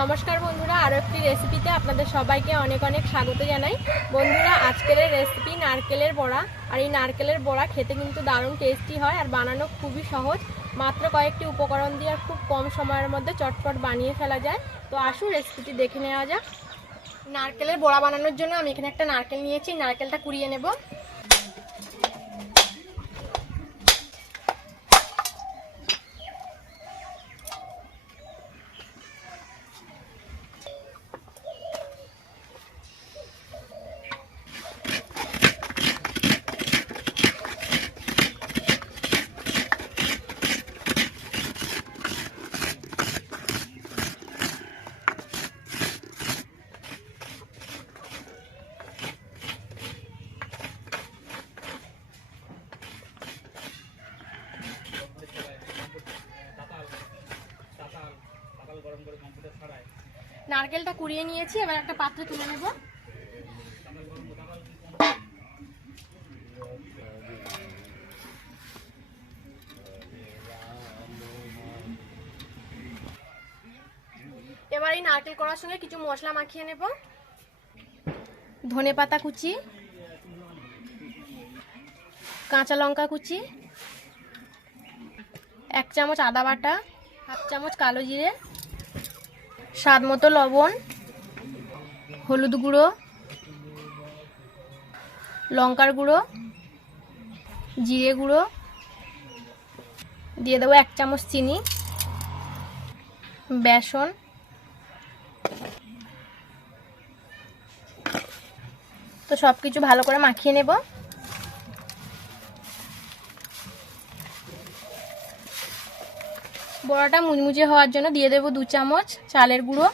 নমস্কার বন্ধুরা, আরও একটি রেসিপিতে আপনাদের সবাইকে অনেক অনেক স্বাগত জানাই। বন্ধুরা, আজকের রেসিপি নারকেলের বড়া। আর এই নারকেলের বড়া খেতে কিন্তু দারুণ টেস্টি হয় আর বানানো খুবই সহজ। মাত্র কয়েকটি উপকরণ দিয়ে আর খুব কম সময়ের মধ্যে চটপট বানিয়ে ফেলা যায়। তো আসুন রেসিপিটি দেখে নেওয়া যাক। নারকেলের বড়া বানানোর জন্য আমি এখানে একটা নারকেল নিয়েছি। নারকেলটা কুড়িয়ে নেব। নারকেলটা কুড়িয়ে নিয়েছি, এবার একটা পাত্রে তুলে নেব। এবার এই নারকেল করার সঙ্গে কিছু মশলা মাখিয়ে নেব। ধনেপাতা কুচি, কাঁচা লঙ্কা কুচি, 1 চামচ আদা বাটা, 1/2 চামচ কালো জিরে, স্বাদ মতো লবণ, হলুদ গুঁড়ো, লঙ্কার গুঁড়ো, জিরে গুঁড়ো, দিয়ে দেবো 1 চামচ চিনি, বেসন, তো সব কিছু ভালো করে মাখিয়ে নেব। বড়াটা মুচমুচে হওয়ার জন্য দিয়ে দেবো 2 চামচ চালের গুঁড়ো,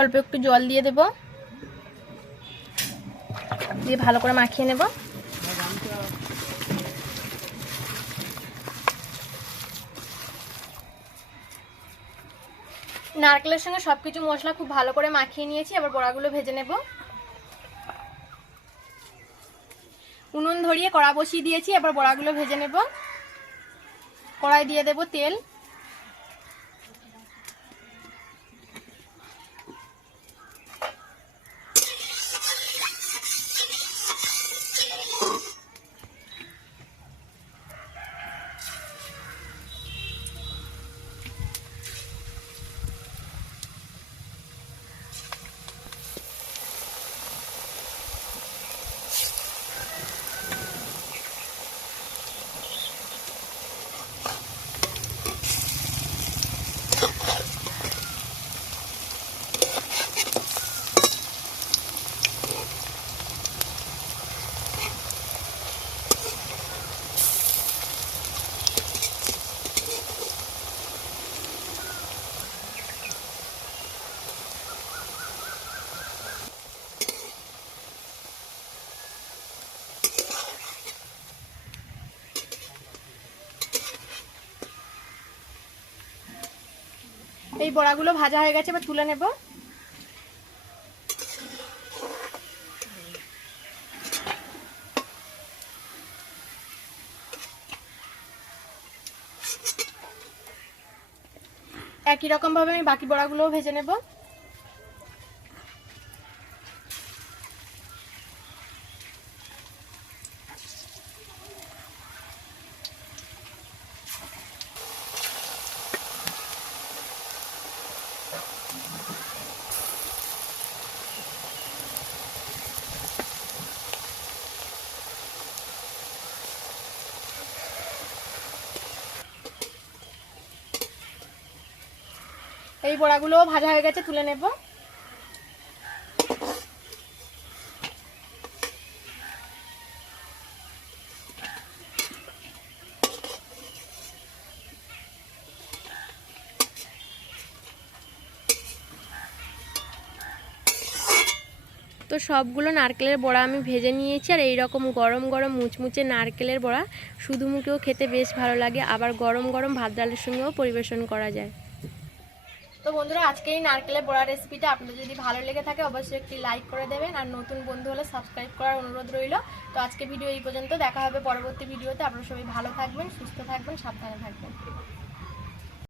অল্প একটু জল দিয়ে দেব, দিয়ে ভালো করে মাখিয়ে নেব। নারকেলের সঙ্গে সবকিছু মশলা খুব ভালো করে মাখিয়ে নিয়েছি। এবার বড়াগুলো ভেজে নেব। উনুন ধরিয়ে কড়া বসিয়ে দিয়েছি, এবার বড়াগুলো ভেজে নেব। কড়াই দিয়ে দেব তেল, এই বড়াগুলো ভাজা হয়ে গেছে, এবার তুলে নেব। একই রকম ভাবে আমি বাকি বড়াগুলোও ভেজে নেব। এই বড়াগুলো ভাজা হয়ে গেছে, তুলে নেব। তো সবগুলো নারকেলের বড়া আমি ভেজে নিয়েছি। আর এই রকম গরম গরম মুচমুচে নারকেলের বড়া শুধু মুখেও খেতে বেশ ভালো লাগে, আবার গরম গরম ভাত ডালের সঙ্গেও পরিবেশন করা যায়। তো বন্ধুরা, আজকে এই নারকেলের বড়া রেসিপিটা আপনাদের যদি ভালো লেগে থাকে অবশ্যই একটি লাইক করে দেবেন, আর নতুন বন্ধু হলে সাবস্ক্রাইব করার অনুরোধ রইল। তো আজকে ভিডিও এই পর্যন্ত, দেখা হবে পরবর্তী ভিডিওতে। আপনারা সবাই ভালো থাকবেন, সুস্থ থাকবেন, সাবধানে থাকবেন।